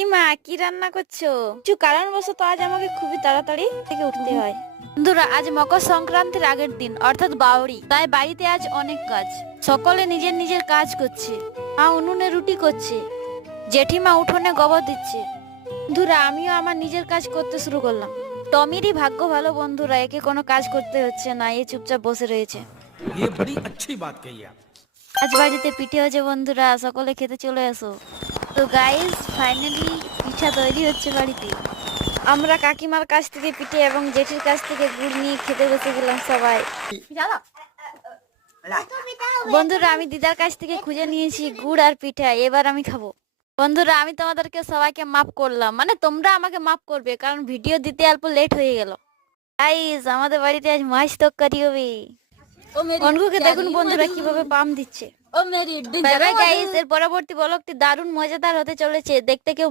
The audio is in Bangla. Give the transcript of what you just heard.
কি মা, কি রান্না করছো? কিছু কারণবশত আজ আমাকে খুবই তাড়াতাড়ি থেকে উঠতে হয়। বন্ধুরা, আজ মকর সংক্রান্তির আগের দিন অর্থাৎ বাউরি, তাই বাড়িতে আজ অনেক কাজ। সকলে নিজের নিজের কাজ করছে। মা উনুনে রুটি করছে, জেঠিমা উঠোনে গোবর দিচ্ছে। বন্ধুরা, আমিও আমার নিজের কাজ করতে শুরু করলাম। টমিরই ভাগ্য ভালো বন্ধুরা, একে কোনো কাজ করতে হচ্ছে না, এ চুপচাপ বসে রয়েছে। ये बड़ी अच्छी बात कही आप। আজ বাড়িতে পিঠে হচ্ছে বন্ধুরা, সকলে খেতে চলে আসো। তো গাইস, ফাইনালি পিঠা তৈরি হচ্ছে বাড়িতে। আমরা কাকিমার কাছ থেকে পিঠে এবং জেঠির কাছ থেকে গুড় নিয়ে খেতে বসে গেলাম সবাই। বন্ধুরা, আমি দিদার কাছ থেকে খুঁজে নিয়েছি গুড় আর পিঠা, এবার আমি খাবো। বন্ধুরা, আমি তোমাদেরকে সবাইকে মাফ করলাম, মানে তোমরা আমাকে মাফ করবে, কারণ ভিডিও দিতে অল্প লেট হয়ে গেল। গাইস, আমাদের বাড়িতে আজ মাছ তরকারি হবে। অনঘুকে দেখুন বন্ধুরা কিভাবে পাম দিচ্ছে। বাই বাই গাইস, এর পরবর্তী ব্লগটি দারুণ মজাদার হতে চলেছে, দেখতে কেউ